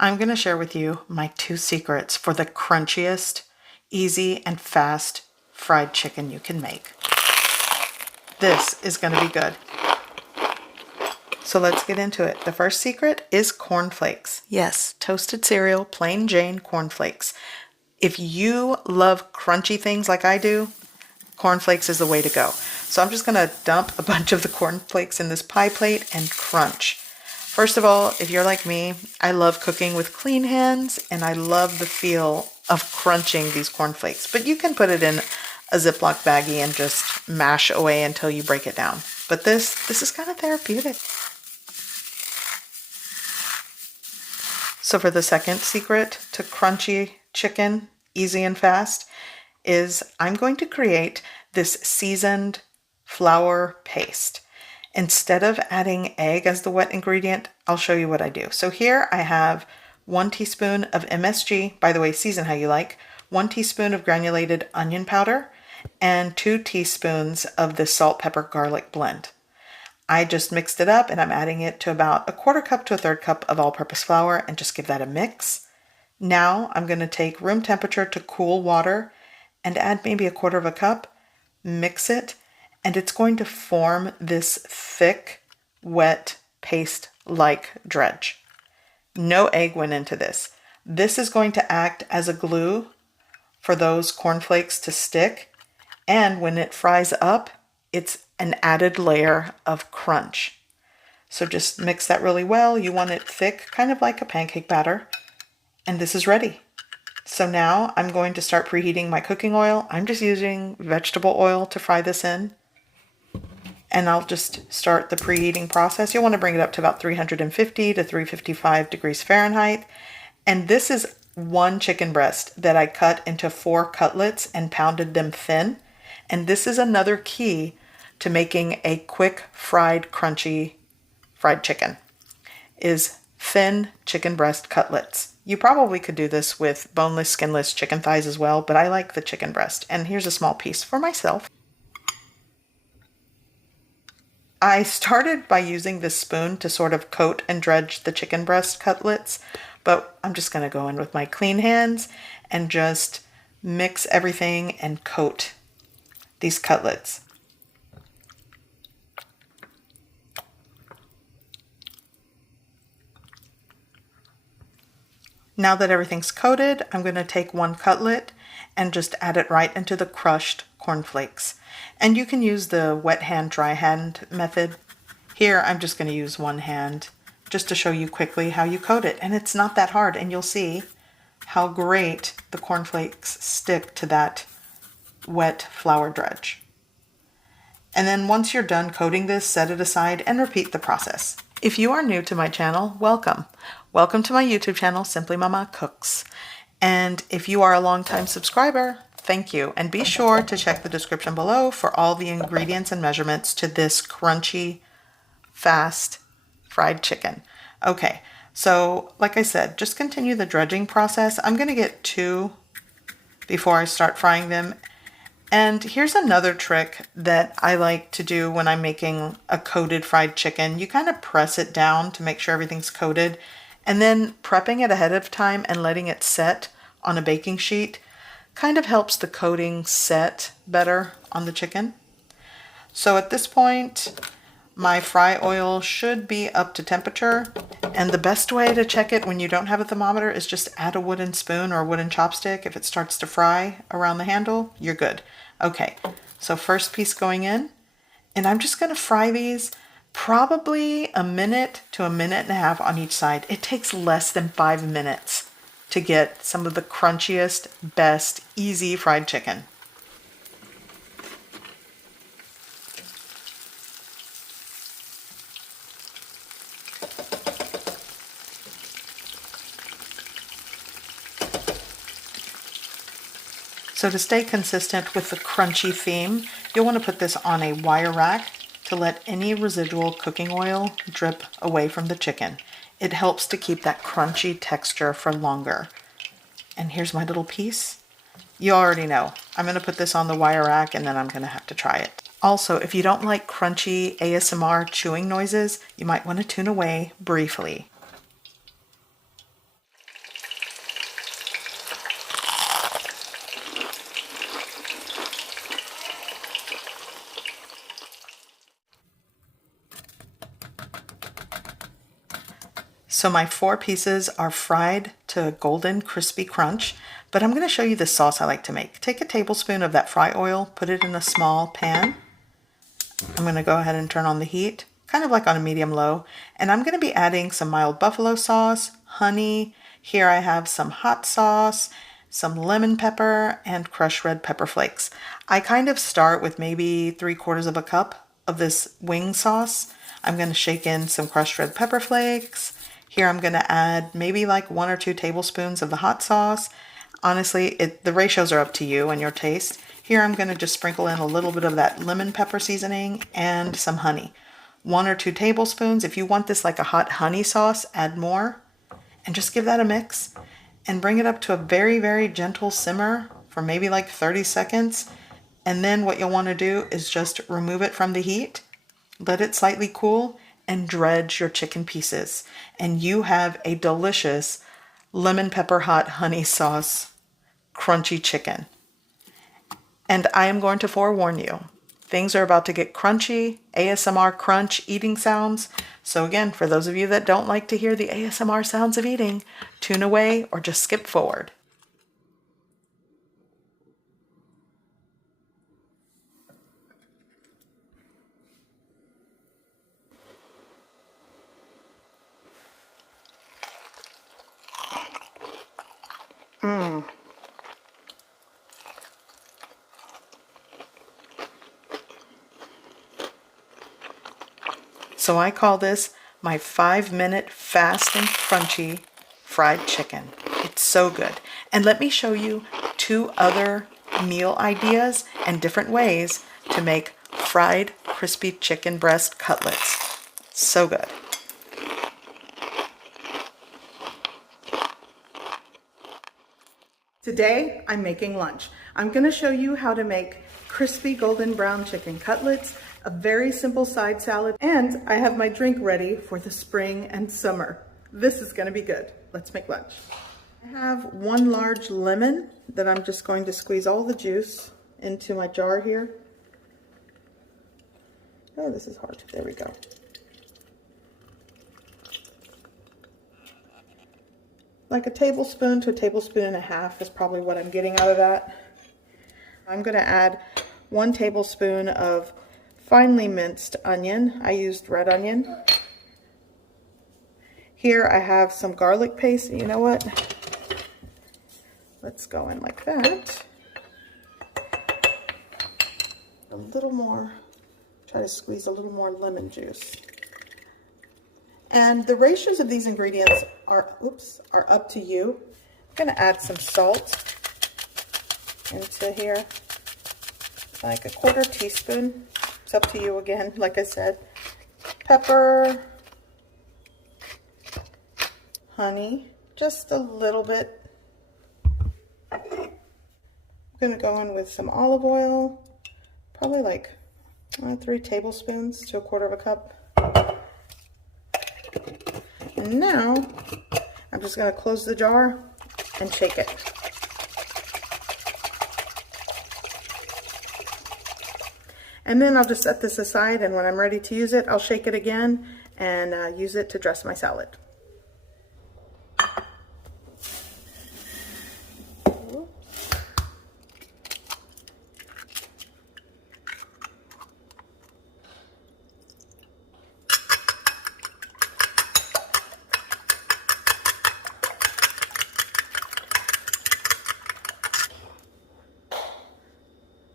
I'm going to share with you my 2 secrets for the crunchiest, easy, and fast fried chicken you can make. This is going to be good. So let's get into it. The first secret is cornflakes. Yes, toasted cereal, plain Jane cornflakes. If you love crunchy things like I do, cornflakes is the way to go. So I'm just going to dump a bunch of the cornflakes in this pie plate and crunch. First of all, if you're like me, I love cooking with clean hands and I love the feel of crunching these cornflakes. But you can put it in a Ziploc baggie and just mash away until you break it down. But this is kind of therapeutic. So for the second secret to crunchy chicken, easy and fast, is I'm going to create this seasoned flour paste. Instead of adding egg as the wet ingredient, I'll show you what I do. So here I have 1 teaspoon of MSG, by the way, season how you like, 1 teaspoon of granulated onion powder, and 2 teaspoons of the salt, pepper, garlic blend. I just mixed it up and I'm adding it to about 1/4 cup to 1/3 cup of all-purpose flour and just give that a mix. Now I'm going to take room temperature to cool water and add maybe 1/4 cup, mix it, and it's going to form this thick, wet, paste-like dredge. No egg went into this. This is going to act as a glue for those cornflakes to stick, and when it fries up, it's an added layer of crunch. So just mix that really well. You want it thick, kind of like a pancake batter, and this is ready. So now I'm going to start preheating my cooking oil. I'm just using vegetable oil to fry this in. And I'll just start the preheating process. You'll want to bring it up to about 350 to 355 degrees Fahrenheit. And this is 1 chicken breast that I cut into 4 cutlets and pounded them thin. And this is another key to making a quick fried, crunchy fried chicken, is thin chicken breast cutlets. You probably could do this with boneless, skinless chicken thighs as well, but I like the chicken breast. And here's a small piece for myself. I started by using this spoon to sort of coat and dredge the chicken breast cutlets, but I'm just going to go in with my clean hands and just mix everything and coat these cutlets. Now that everything's coated, I'm going to take 1 cutlet and just add it right into the crushed cornflakes. And you can use the wet hand, dry hand method. Here, I'm just going to use 1 hand just to show you quickly how you coat it. And it's not that hard, and you'll see how great the cornflakes stick to that wet flour dredge. And then once you're done coating this, set it aside and repeat the process. If you are new to my channel, welcome. Welcome to my YouTube channel, Simply Mama Cooks. And if you are a longtime subscriber, thank you. And be sure to check the description below for all the ingredients and measurements to this crunchy, fast fried chicken. Okay, so like I said, just continue the dredging process. I'm going to get 2 before I start frying them. And here's another trick that I like to do when I'm making a coated fried chicken. You kind of press it down to make sure everything's coated, and then prepping it ahead of time and letting it set on a baking sheet kind of helps the coating set better on the chicken. So at this point, my fry oil should be up to temperature, and the best way to check it when you don't have a thermometer is just add a wooden spoon or a wooden chopstick. If it starts to fry around the handle, you're good. Okay, so first piece going in, and I'm just going to fry these probably 1 minute to 1.5 minutes on each side. It takes less than 5 minutes to get some of the crunchiest, best, easy fried chicken. So to stay consistent with the crunchy theme, you'll want to put this on a wire rack to let any residual cooking oil drip away from the chicken. It helps to keep that crunchy texture for longer. And here's my little piece. You already know. I'm going to put this on the wire rack and then I'm going to have to try it. Also, if you don't like crunchy ASMR chewing noises, you might want to tune away briefly. So my 4 pieces are fried to golden crispy crunch, but I'm going to show you the sauce I like to make. Take a tablespoon of that fry oil, put it in a small pan. I'm going to go ahead and turn on the heat, kind of like on a medium-low, and I'm going to be adding some mild buffalo sauce, honey. Here I have some hot sauce, some lemon pepper, and crushed red pepper flakes. I kind of start with maybe 3/4 of a cup of this wing sauce. I'm going to shake in some crushed red pepper flakes. Here I'm going to add maybe like 1 or 2 tablespoons of the hot sauce. Honestly, the ratios are up to you and your taste. Here I'm going to just sprinkle in a little bit of that lemon pepper seasoning and some honey. 1 or 2 tablespoons. If you want this like a hot honey sauce, add more. And just give that a mix and bring it up to a very, very gentle simmer for maybe like 30 seconds. And then what you'll want to do is just remove it from the heat, let it slightly cool, and dredge your chicken pieces. And you have a delicious lemon pepper hot honey sauce crunchy chicken. And I am going to forewarn you, things are about to get crunchy, ASMR crunch eating sounds. So again, for those of you that don't like to hear the ASMR sounds of eating, tune away or just skip forward. So I call this my 5-minute fast and crunchy fried chicken. It's so good. And let me show you 2 other meal ideas and different ways to make fried crispy chicken breast cutlets. So good. Today I'm making lunch. I'm going to show you how to make crispy golden brown chicken cutlets, a very simple side salad, and I have my drink ready for the spring and summer. This is going to be good. Let's make lunch. I have 1 large lemon that I'm just going to squeeze all the juice into my jar here. Oh, this is hard. There we go. Like a tablespoon to a tablespoon and a half is probably what I'm getting out of that. I'm going to add 1 tablespoon of finely minced onion. I used red onion. Here I have some garlic paste. You know what? Let's go in like that. A little more. Try to squeeze a little more lemon juice. And the ratios of these ingredients are up to you. I'm going to add some salt into here, like a 1/4 teaspoon. It's up to you again, like I said. Pepper, honey, just a little bit. I'm going to go in with some olive oil, probably like 3 tablespoons to a 1/4 of a cup. And now I'm just going to close the jar and shake it. And then I'll just set this aside, and when I'm ready to use it, I'll shake it again and use it to dress my salad.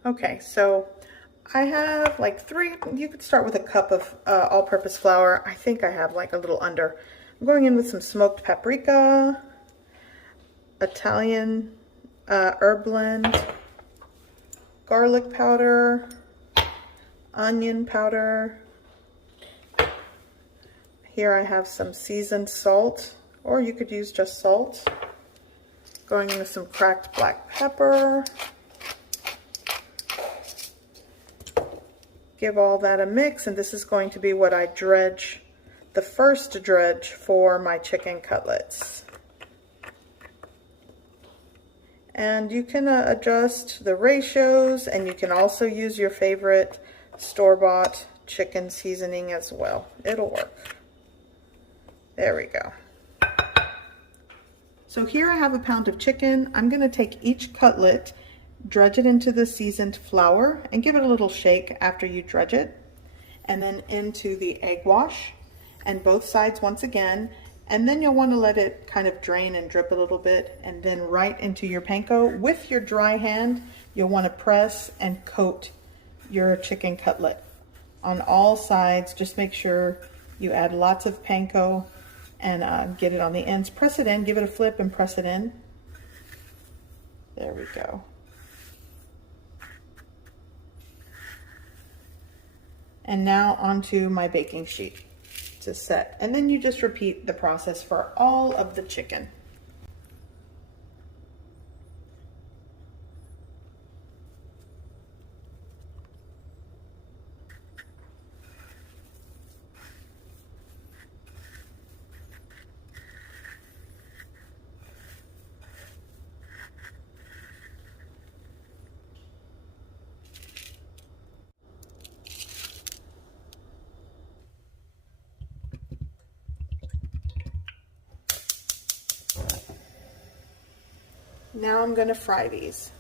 Okay, so I have like 3, you could start with a cup of all-purpose flour. I think I have like a little under. I'm going in with some smoked paprika, Italian herb blend, garlic powder, onion powder. Here I have some seasoned salt, or you could use just salt. Going in with some cracked black pepper. Give all that a mix, and this is going to be what I dredge, the first dredge for my chicken cutlets. And you can adjust the ratios, and you can also use your favorite store-bought chicken seasoning as well. It'll work. There we go. So here I have a pound of chicken. I'm going to take each cutlet, dredge it into the seasoned flour, and give it a little shake after you dredge it, and then into the egg wash, and both sides once again. And then you'll want to let it kind of drain and drip a little bit, and then right into your panko. With your dry hand, you'll want to press and coat your chicken cutlet on all sides. Just make sure you add lots of panko and get it on the ends. Press it in, give it a flip and press it in. There we go. And now onto my baking sheet to set. And then you just repeat the process for all of the chicken. Now I'm going to fry these.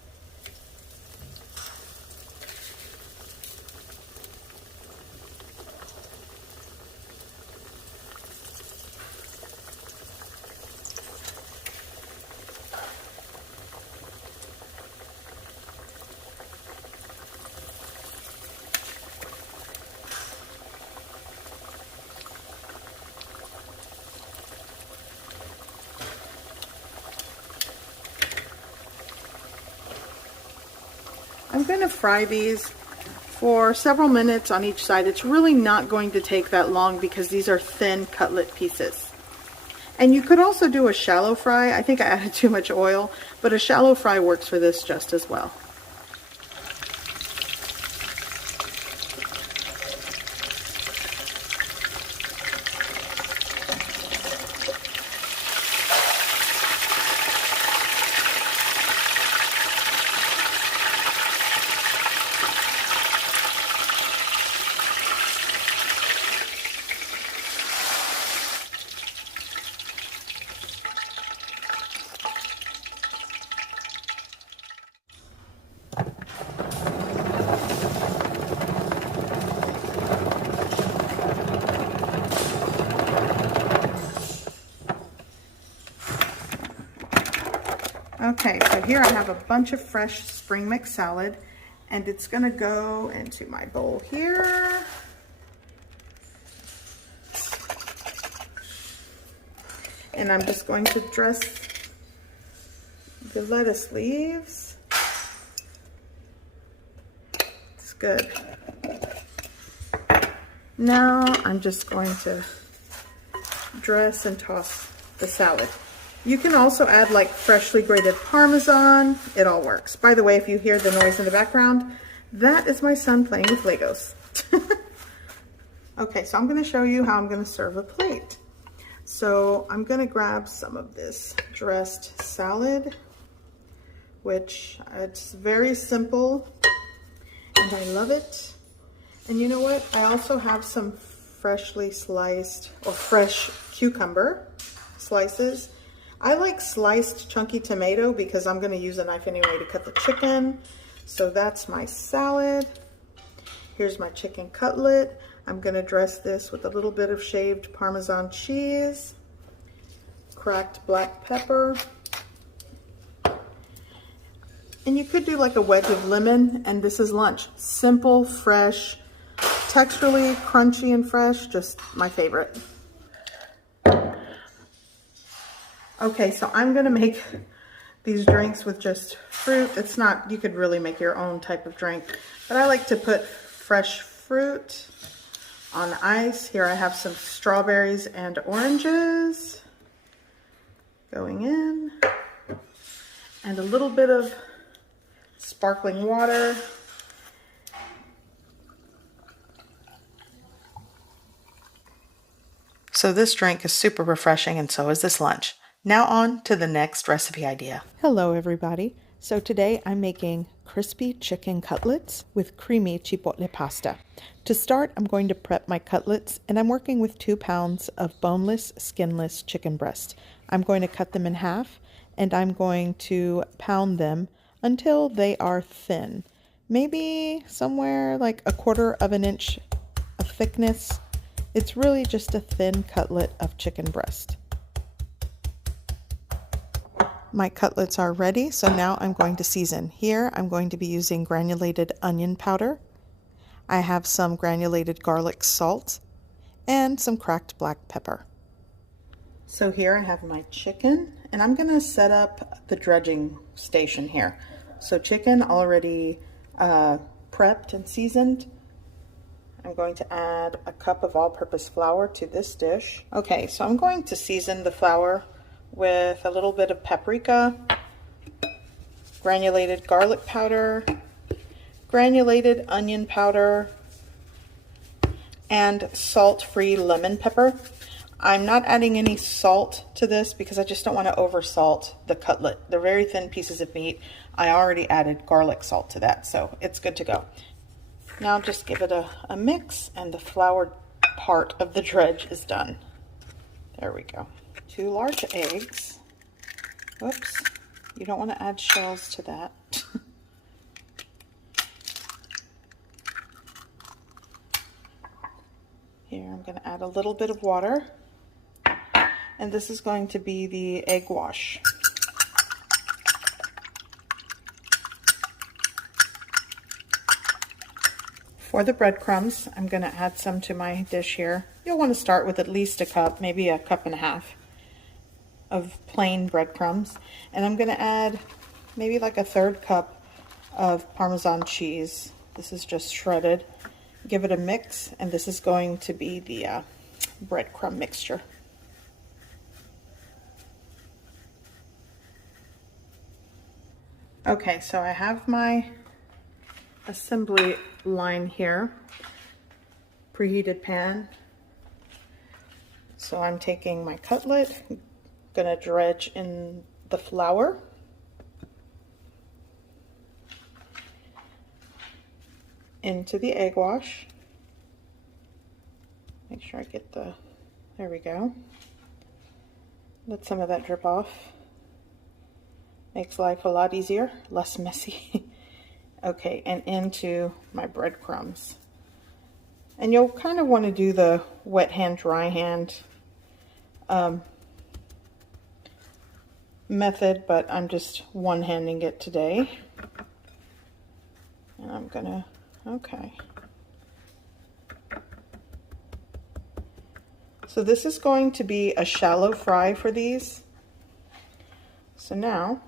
I'm going to fry these for several minutes on each side. It's really not going to take that long because these are thin cutlet pieces. And you could also do a shallow fry. I think I added too much oil, but a shallow fry works for this just as well. Okay, so here I have a bunch of fresh spring mix salad, and it's gonna go into my bowl here. And I'm just going to dress the lettuce leaves. It's good. Now I'm just going to dress and toss the salad. You can also add like freshly grated Parmesan. It all works. By the way, if you hear the noise in the background, that is my son playing with Legos. Okay, so I'm going to show you how I'm going to serve a plate. So I'm going to grab some of this dressed salad, which it's very simple and I love it. And you know what? I also have some freshly sliced or fresh cucumber slices. I like sliced chunky tomato because I'm going to use a knife anyway to cut the chicken. So that's my salad. Here's my chicken cutlet. I'm going to dress this with a little bit of shaved Parmesan cheese, cracked black pepper. And you could do like a wedge of lemon, and this is lunch. Simple, fresh, texturally crunchy and fresh, just my favorite. Okay, so I'm gonna make these drinks with just fruit. It's not, you could really make your own type of drink, but I like to put fresh fruit on ice. Here I have some strawberries and oranges going in, and a little bit of sparkling water. So this drink is super refreshing, and so is this lunch. Now on to the next recipe idea. Hello everybody. So today I'm making crispy chicken cutlets with creamy chipotle pasta. To start, I'm going to prep my cutlets, and I'm working with 2 pounds of boneless, skinless chicken breast. I'm going to cut them in half and I'm going to pound them until they are thin. Maybe somewhere like 1/4 of an inch of thickness. It's really just a thin cutlet of chicken breast. My cutlets are ready, so now I'm going to season. Here I'm going to be using granulated onion powder. I have some granulated garlic salt and some cracked black pepper. So here I have my chicken, and I'm going to set up the dredging station here. So chicken already prepped and seasoned. I'm going to add a cup of all-purpose flour to this dish. Okay, so I'm going to season the flour with a little bit of paprika, granulated garlic powder, granulated onion powder, and salt-free lemon pepper. I'm not adding any salt to this because I just don't want to oversalt the cutlet. They're very thin pieces of meat. I already added garlic salt to that, so it's good to go. Now just give it a mix, and the flour part of the dredge is done. There we go. 2 large eggs. Whoops, you don't want to add shells to that. Here, I'm going to add a little bit of water, and this is going to be the egg wash. For the breadcrumbs, I'm going to add some to my dish here. You'll want to start with at least a cup, maybe a cup and a half of plain breadcrumbs. And I'm going to add maybe like a 1/3 cup of Parmesan cheese. This is just shredded. Give it a mix, and this is going to be the breadcrumb mixture. Okay, so I have my assembly line here, preheated pan. So I'm taking my cutlet, gonna dredge in the flour. Into the egg wash. Make sure I get there we go. Let some of that drip off. Makes life a lot easier, less messy. Okay, and into my breadcrumbs. And you'll kind of want to do the wet hand, dry hand method, but I'm just one-handing it today. And I'm gonna, okay. So this is going to be a shallow fry for these. So now,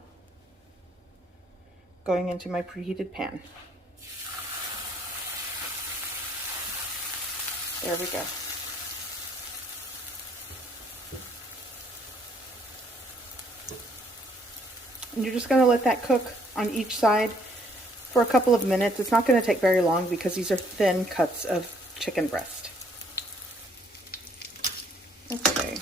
going into my preheated pan. There we go. And you're just going to let that cook on each side for a couple of minutes. It's not going to take very long because these are thin cuts of chicken breast. Okay.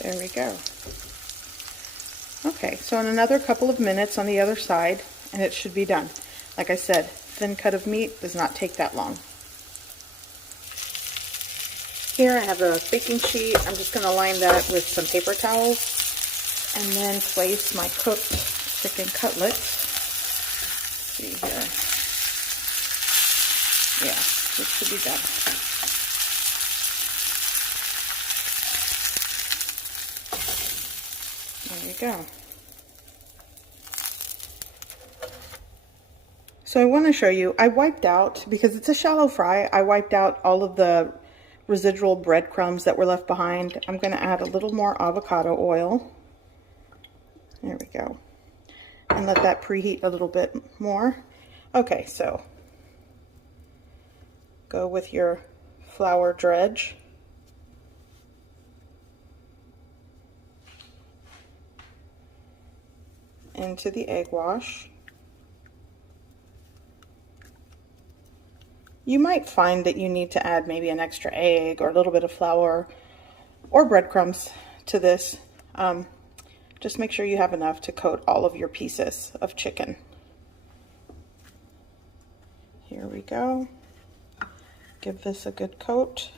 There we go. Okay, so in another couple of minutes on the other side, and it should be done. Like I said, thin cut of meat does not take that long. Here I have a baking sheet. I'm just going to line that with some paper towels and then place my cooked chicken cutlets. Let's see here. Yeah, this should be done. There you go. So I want to show you, I wiped out, because it's a shallow fry, I wiped out all of the residual breadcrumbs that were left behind. I'm going to add a little more avocado oil. There we go. And let that preheat a little bit more. Okay, so go with your flour dredge. Into the egg wash. You might find that you need to add maybe an extra egg or a little bit of flour or breadcrumbs to this. Just make sure you have enough to coat all of your pieces of chicken. Here we go. Give this a good coat.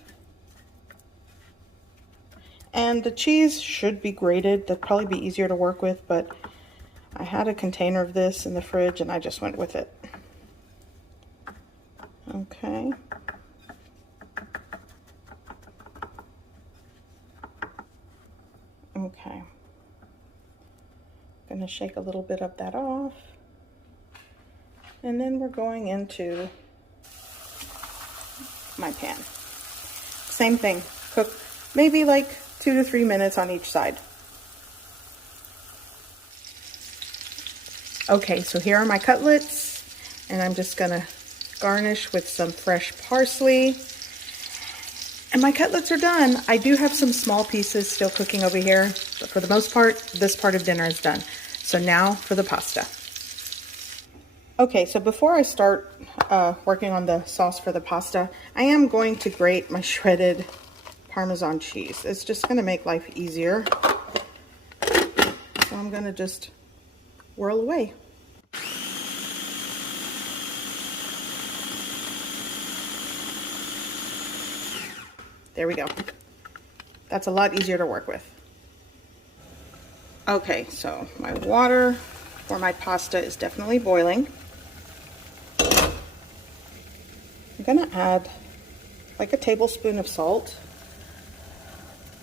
And the cheese should be grated. That'd probably be easier to work with, but I had a container of this in the fridge and I just went with it. Okay. Okay. I'm gonna shake a little bit of that off. And then we're going into my pan. Same thing, cook maybe like 2 to 3 minutes on each side. Okay, so here are my cutlets, and I'm just gonna garnish with some fresh parsley. And my cutlets are done. I do have some small pieces still cooking over here, but for the most part, this part of dinner is done. So now for the pasta. Okay, so before I start working on the sauce for the pasta, I am going to grate my shredded Parmesan cheese. It's just gonna make life easier. So I'm gonna just whirl away. There we go. That's a lot easier to work with. Okay, so my water for my pasta is definitely boiling. I'm gonna add like a tablespoon of salt.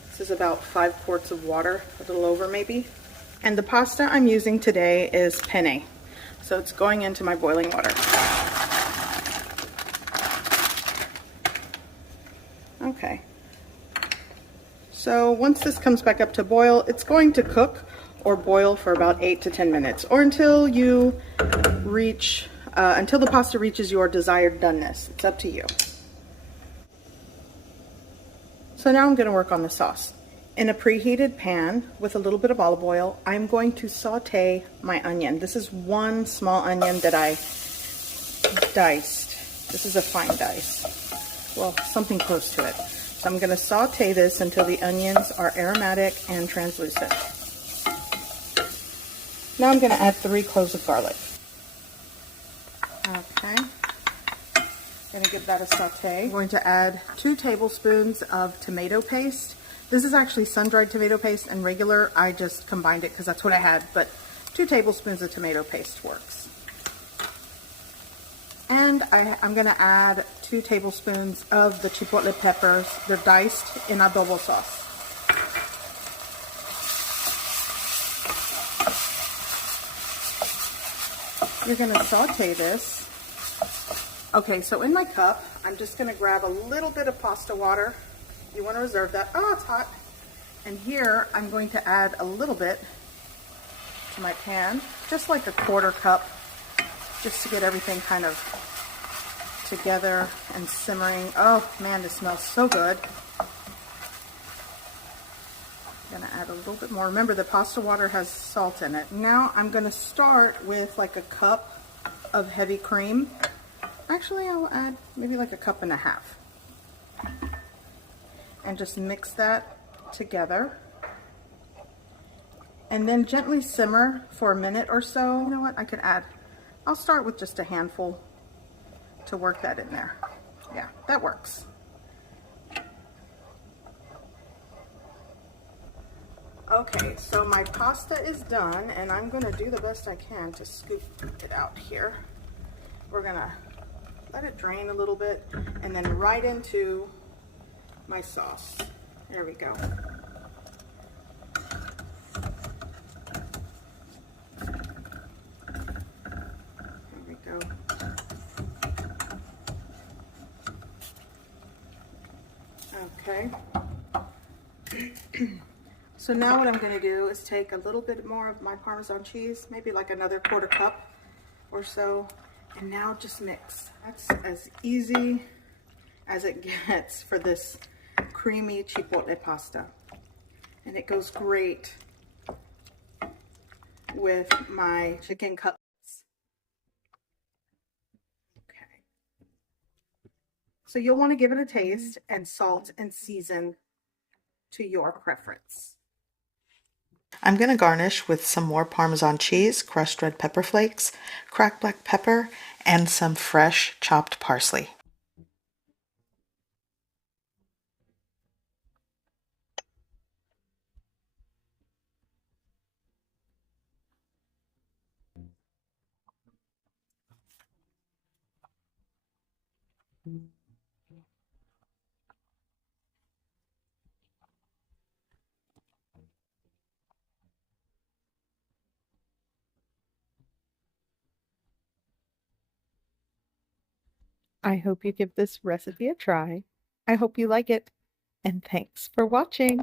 This is about 5 quarts of water, a little over maybe. And the pasta I'm using today is penne. So it's going into my boiling water. Okay. So once this comes back up to boil, it's going to cook or boil for about 8 to 10 minutes, or until you reach, until the pasta reaches your desired doneness. It's up to you. So now I'm going to work on the sauce. In a preheated pan with a little bit of olive oil, I'm going to saute my onion. This is 1 small onion that I diced. This is a fine dice. Well, something close to it. So I'm going to saute this until the onions are aromatic and translucent. Now I'm going to add 3 cloves of garlic. Okay. Going to give that a saute. I'm going to add 2 tablespoons of tomato paste. This is actually sun-dried tomato paste and regular. I just combined it because that's what I had, but 2 tablespoons of tomato paste works. And I'm going to add 2 tablespoons of the chipotle peppers. They're diced in adobo sauce. You're going to saute this. Okay, so in my cup, I'm just going to grab a little bit of pasta water. You want to reserve that. Oh, it's hot. And here, I'm going to add a little bit to my pan, just like a 1/4 cup, just to get everything kind of together and simmering. Oh man, this smells so good. I'm gonna add a little bit more. Remember, the pasta water has salt in it. Now I'm gonna start with like a cup of heavy cream. Actually, I'll add maybe like a 1.5 cups. And just mix that together. And then gently simmer for a minute or so. You know what, I'll start with just a handful to work that in there. Yeah, that works. Okay, so my pasta is done, and I'm gonna do the best I can to scoop it out here. We're gonna let it drain a little bit, and then right into my sauce. There we go. There we go. Okay. So now what I'm going to do is take a little bit more of my Parmesan cheese, maybe like another 1/4 cup or so, and now just mix. That's as easy as it gets for this creamy chipotle pasta. And it goes great with my chicken cutlets. Okay. So you'll want to give it a taste and salt and season to your preference. I'm going to garnish with some more Parmesan cheese, crushed red pepper flakes, cracked black pepper, and some fresh chopped parsley. I hope you give this recipe a try. I hope you like it, and thanks for watching.